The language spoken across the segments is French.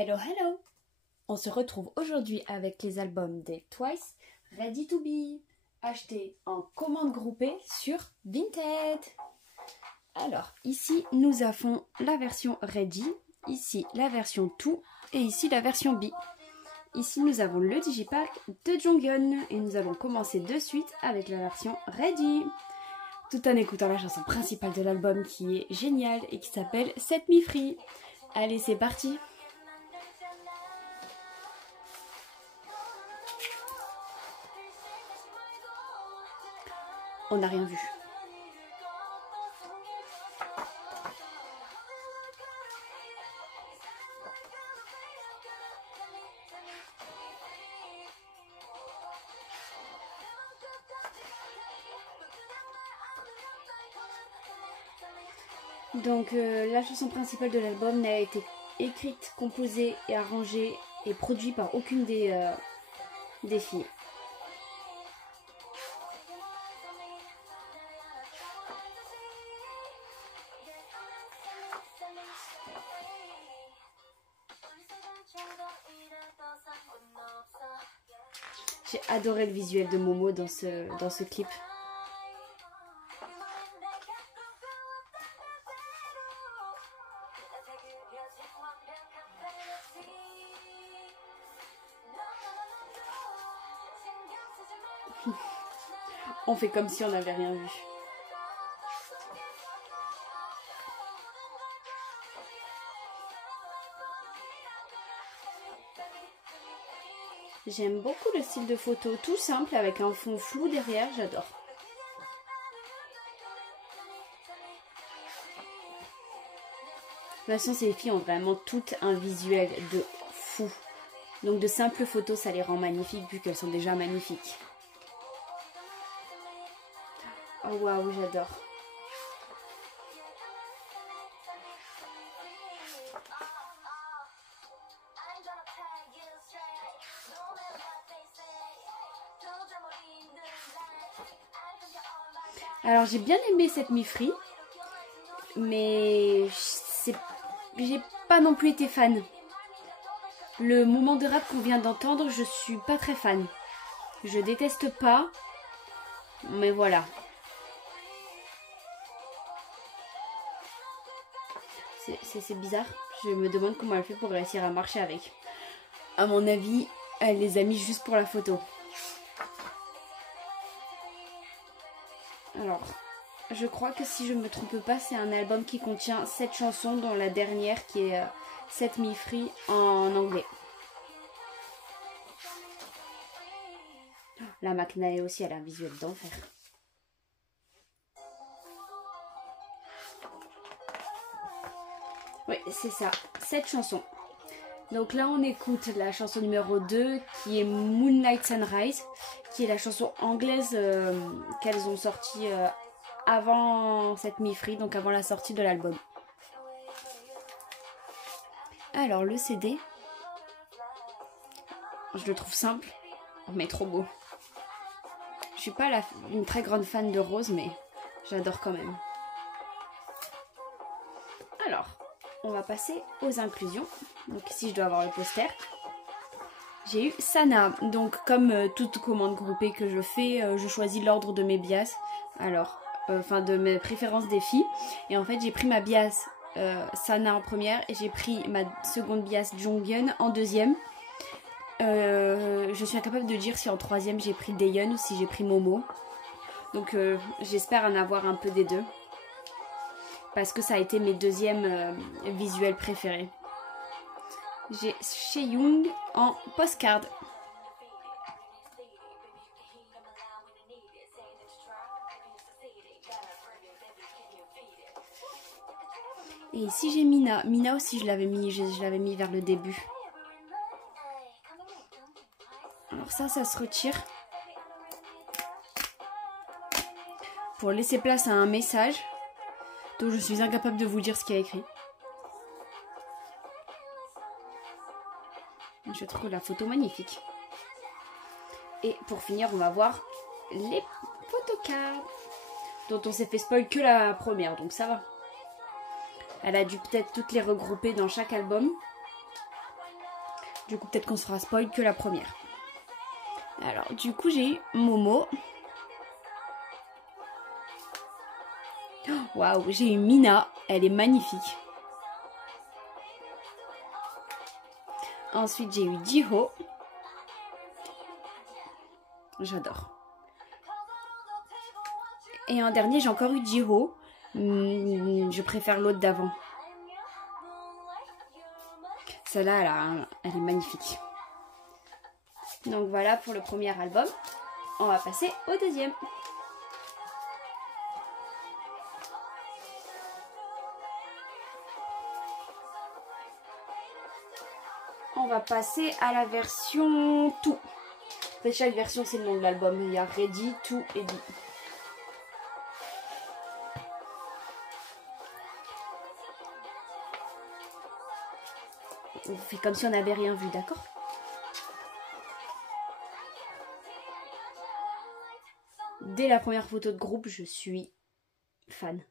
Hello, hello! On se retrouve aujourd'hui avec les albums des Twice, Ready to Be, achetés en commande groupée sur Vinted. Alors, ici, nous avons la version Ready, ici la version 2 et ici la version B. Ici, nous avons le digipack de Jonghyun et nous allons commencer de suite avec la version Ready. Tout en écoutant la chanson principale de l'album qui est géniale et qui s'appelle Set Me Free. Allez, c'est parti! On n'a rien vu. Donc la chanson principale de l'album n'a été écrite, composée et arrangée et produite par aucune des filles. J'ai adoré le visuel de Momo dans ce clip. On fait comme si on n'avait rien vu. J'aime beaucoup le style de photo, tout simple avec un fond flou derrière, j'adore. De toute façon, ces filles ont vraiment toutes un visuel de fou. Donc de simples photos, ça les rend magnifiques vu qu'elles sont déjà magnifiques. Oh waouh, j'adore. Alors j'ai bien aimé Set Me Free, mais j'ai pas non plus été fan. Le moment de rap qu'on vient d'entendre, je suis pas très fan. Je déteste pas, mais voilà. C'est bizarre, je me demande comment elle fait pour réussir à marcher avec. À mon avis, elle les a mis juste pour la photo. Alors, je crois que si je ne me trompe pas, c'est un album qui contient 7 chansons, dont la dernière qui est Set Me Free en anglais. La McNae aussi, elle a un visuel d'enfer. Oui, c'est ça, 7 chansons. Donc là, on écoute la chanson numéro 2 qui est Moonlight Sunrise, qui est la chanson anglaise qu'elles ont sortie avant Set Me Free, donc avant la sortie de l'album. Alors, le CD, je le trouve simple, mais trop beau. Je suis pas une très grande fan de Rose, mais j'adore quand même. Alors, on va passer aux inclusions. Donc ici, je dois avoir le poster. J'ai eu Sana. Donc, comme toute commande groupée que je fais, je choisis l'ordre de mes bias. Alors, de mes préférences des filles. Et en fait, j'ai pris ma bias Sana en première et j'ai pris ma seconde bias Jonghyun en deuxième. Je suis incapable de dire si en troisième j'ai pris Daeyeon ou si j'ai pris Momo. Donc j'espère en avoir un peu des deux. Parce que ça a été mes deuxièmes visuels préférés. J'ai Chaeyoung en postcard. Et ici j'ai Mina. Mina aussi je l'avais mis vers le début. Alors ça se retire. Pour laisser place à un message dont je suis incapable de vous dire ce qu'il y a écrit. Je trouve la photo magnifique. Et pour finir, on va voir les photocards dont on s'est fait spoil que la première, donc ça va. Elle a dû peut-être toutes les regrouper dans chaque album. Du coup, peut-être qu'on sera spoil que la première. Alors, du coup, j'ai eu Momo. Waouh, j'ai eu Mina. Elle est magnifique. Ensuite, j'ai eu Jiho. J'adore. Et en dernier, j'ai encore eu Jiho. Je préfère l'autre d'avant. Celle-là, elle est magnifique. Donc voilà pour le premier album. On va passer au deuxième. On va passer à la version tout. En fait, chaque version, c'est le nom de l'album. Il y a Ready, To et Be. On fait comme si on n'avait rien vu, d'accord? Dès la première photo de groupe, je suis fan.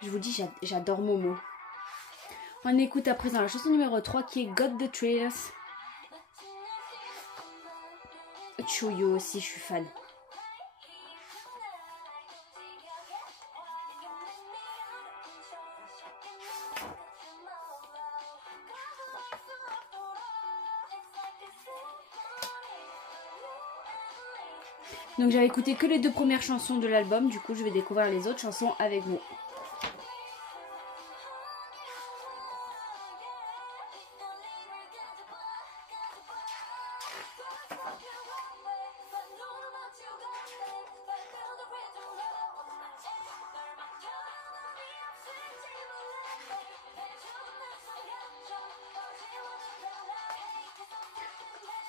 Je vous dis, j'adore Momo. On écoute à présent la chanson numéro 3 qui est Got the Trails. Chuyo aussi, je suis fan. Donc j'avais écouté que les 2 premières chansons de l'album, du coup je vais découvrir les autres chansons avec vous.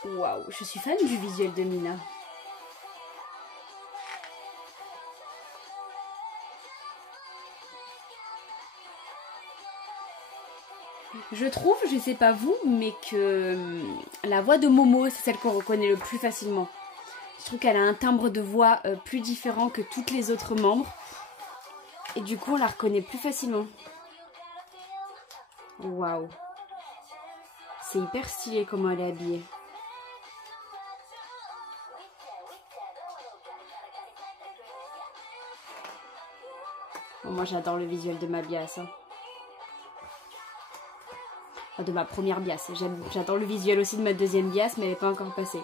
Waouh, je suis fan du visuel de Mina. Je trouve, je sais pas vous, mais que la voix de Momo, c'est celle qu'on reconnaît le plus facilement. Je trouve qu'elle a un timbre de voix plus différent que toutes les autres membres. Et du coup, on la reconnaît plus facilement. Waouh. C'est hyper stylé comment elle est habillée. Bon, moi, j'adore le visuel de ma biasse. Hein. Enfin, de ma première biasse. J'adore le visuel aussi de ma deuxième biasse, mais elle n'est pas encore passée.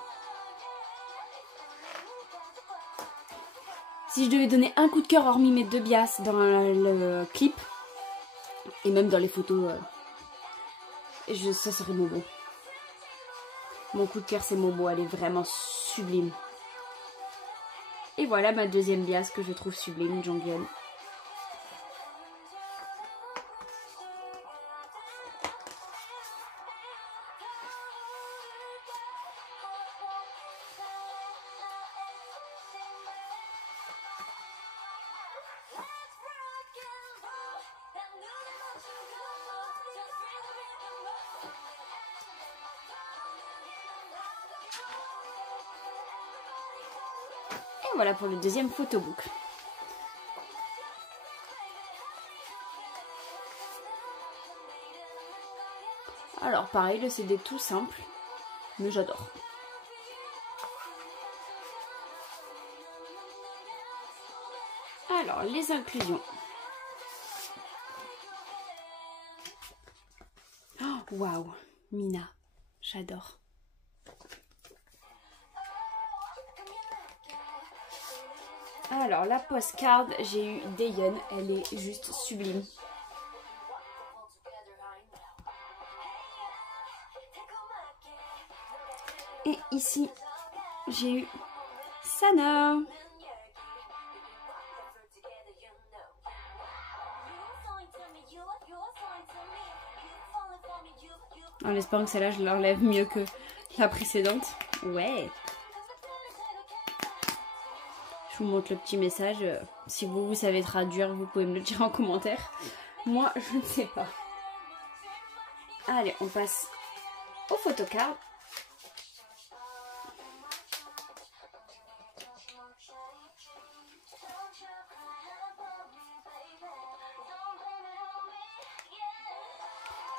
Si je devais donner un coup de cœur hormis mes 2 biasses dans le clip, et même dans les photos, ça serait Momo. Mon coup de cœur c'est Momo, elle est vraiment sublime. Et voilà ma deuxième biasse que je trouve sublime, Jonghyun. Et voilà pour le deuxième photobook. Alors pareil, le CD tout simple, mais j'adore. Alors, les inclusions. Waouh, wow, Mina, j'adore. Alors, la postcard, j'ai eu Daeyeon, elle est juste sublime. Et ici, j'ai eu Sana. En espérant que celle-là, je l'enlève mieux que la précédente. Ouais. Je vous montre le petit message. Si vous savez traduire, vous pouvez me le dire en commentaire. Moi, je ne sais pas. Allez, on passe aux photocards.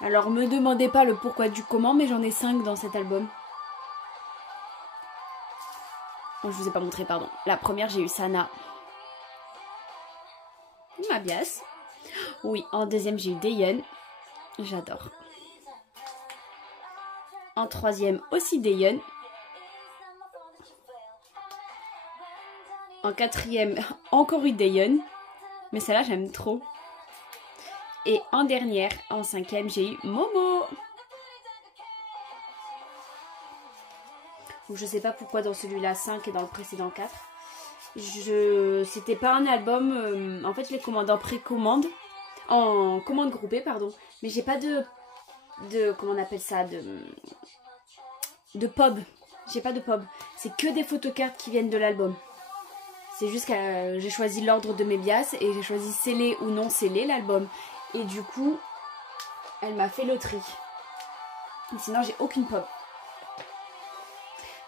Alors me demandez pas le pourquoi du comment, mais j'en ai 5 dans cet album. Oh, je vous ai pas montré, pardon. La première, j'ai eu Sana. Ma bias. Oui, en deuxième, j'ai eu Daeyeon. J'adore. En troisième, aussi Daeyeon. En quatrième, encore eu Daeyeon. Mais celle-là, j'aime trop. Et en dernière, en cinquième, j'ai eu Momo. Donc, je sais pas pourquoi dans celui-là 5 et dans le précédent 4. C'était pas un album. En fait, je les commande en précommande. En commande groupée, pardon. Mais j'ai pas de. Comment on appelle ça? De pub. J'ai pas de pub. C'est que des photocards qui viennent de l'album. C'est juste que j'ai choisi l'ordre de mes bias et j'ai choisi scellé ou non scellé l'album. Et du coup, elle m'a fait le tri. Sinon, j'ai aucune pop.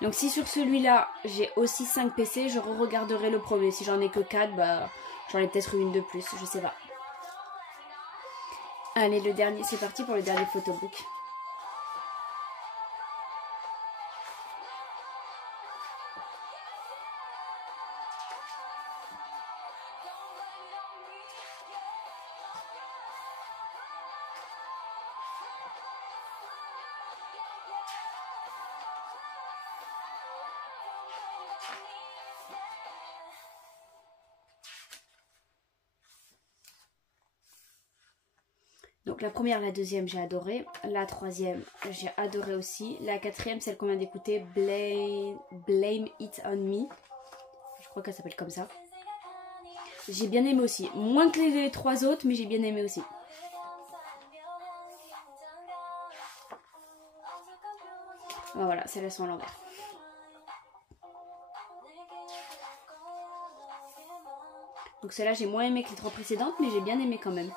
Donc si sur celui-là, j'ai aussi 5 PC, je re-regarderai le premier. Si j'en ai que 4, bah j'en ai peut-être une de plus, je sais pas. Allez, le dernier, c'est parti pour le dernier photobook. Donc la première, la deuxième, j'ai adoré. La troisième, j'ai adoré aussi. La quatrième, celle qu'on vient d'écouter, Blame It On Me. Je crois qu'elle s'appelle comme ça. J'ai bien aimé aussi. Moins que les 3 autres, mais j'ai bien aimé aussi. Voilà, celles-là sont à l'envers. Donc celle-là, j'ai moins aimé que les 3 précédentes, mais j'ai bien aimé quand même.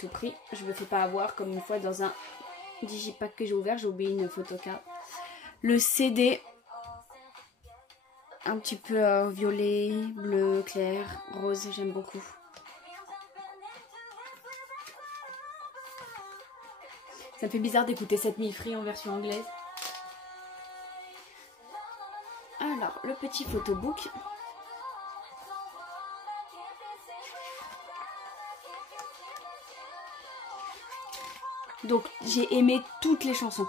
tout prix. Je me fais pas avoir comme une fois dans un digipack que j'ai ouvert, j'ai oublié une photocard. Le CD, un petit peu violet, bleu, clair, rose, j'aime beaucoup. Ça me fait bizarre d'écouter 7000 Free en version anglaise. Alors, le petit photobook. Donc, j'ai aimé toutes les chansons.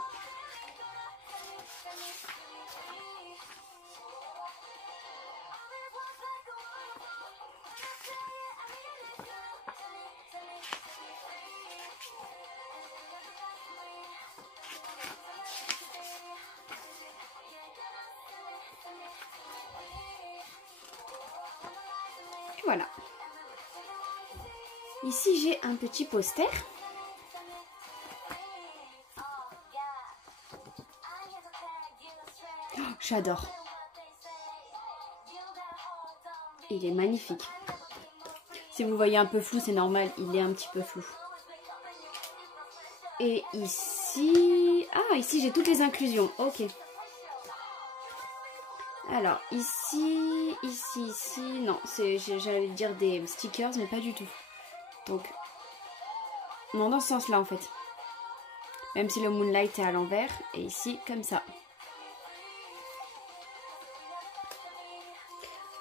Et voilà. Ici, j'ai un petit poster. Oh, j'adore. Il est magnifique. Si vous le voyez un peu flou, c'est normal, il est un petit peu flou. Et ici... Ah, ici j'ai toutes les inclusions, ok. Alors, ici, non, j'allais dire des stickers, mais pas du tout. Donc, non, dans ce sens-là en fait. Même si le Moonlight est à l'envers, et ici, comme ça.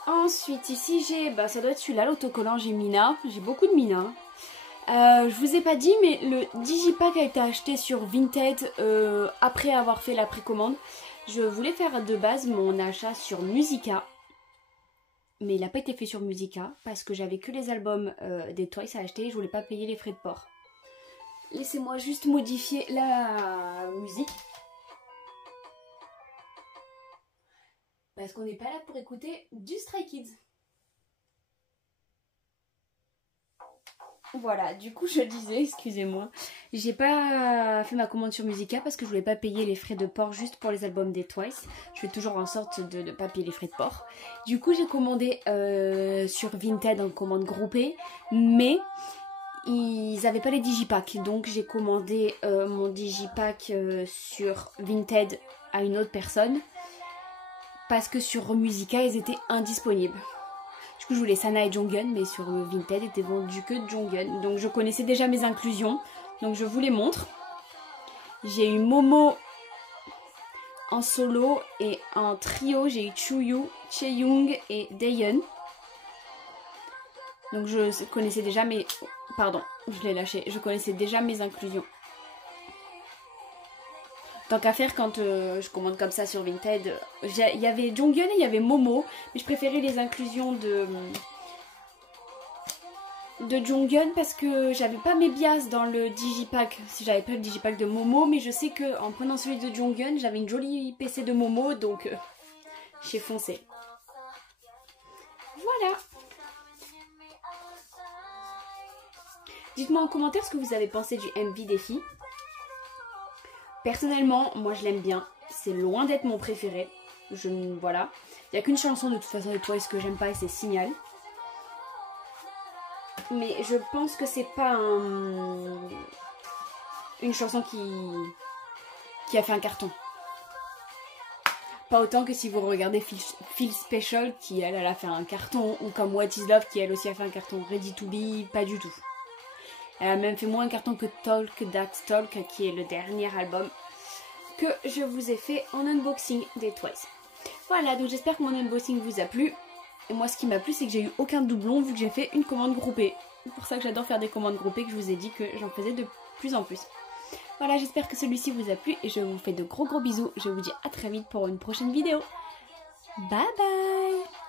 Ensuite, ici, j'ai, ça doit être celui-là, l'autocollant, j'ai Mina. J'ai beaucoup de Mina. Je vous ai pas dit, mais le digipack a été acheté sur Vinted après avoir fait la précommande. Je voulais faire de base mon achat sur Musica. Mais il n'a pas été fait sur Musica parce que j'avais que les albums des Twice à acheter et je voulais pas payer les frais de port. Laissez-moi juste modifier la musique. Parce qu'on n'est pas là pour écouter du Stray Kids. Voilà, du coup je disais, excusez-moi, j'ai pas fait ma commande sur Musica parce que je voulais pas payer les frais de port juste pour les albums des Twice. Je fais toujours en sorte de ne pas payer les frais de port. Du coup j'ai commandé sur Vinted en commande groupée, mais ils avaient pas les digipacks. Donc j'ai commandé mon digipack sur Vinted à une autre personne parce que sur Musica ils étaient indisponibles. Du coup, je voulais Sana et Jonghyun, mais sur le Vinted, était vendu que Jonghyun. Donc, je connaissais déjà mes inclusions. Donc, je vous les montre. J'ai eu Momo en solo et en trio. J'ai eu Chuyu, Chaeyoung et Daeyeon. Donc, je connaissais déjà mes... Pardon, je l'ai lâché. Je connaissais déjà mes inclusions. Tant qu'à faire, quand je commande comme ça sur Vinted, il y avait Jonghyun et il y avait Momo, mais je préférais les inclusions de Jonghyun parce que j'avais pas mes bias dans le digipack, si j'avais pas le digipack de Momo, mais je sais que en prenant celui de Jonghyun, j'avais une jolie PC de Momo, donc j'ai foncé. Voilà. Dites-moi en commentaire ce que vous avez pensé du MV des filles. Personnellement, moi je l'aime bien. C'est loin d'être mon préféré. Voilà. Il n'y a qu'une chanson de toute façon de Twice que j'aime pas et c'est Signal. Mais je pense que c'est pas une chanson qui a fait un carton. Pas autant que si vous regardez Feel Special qui elle a fait un carton. Ou comme What Is Love qui elle aussi a fait un carton. Ready to Be, pas du tout. Elle a même fait moins un carton que Talk, That's Talk, qui est le dernier album que je vous ai fait en unboxing des Twice. Voilà, donc j'espère que mon unboxing vous a plu. Et moi, ce qui m'a plu, c'est que j'ai eu aucun doublon vu que j'ai fait une commande groupée. C'est pour ça que j'adore faire des commandes groupées, que je vous ai dit que j'en faisais de plus en plus. Voilà, j'espère que celui-ci vous a plu et je vous fais de gros bisous. Je vous dis à très vite pour une prochaine vidéo. Bye bye!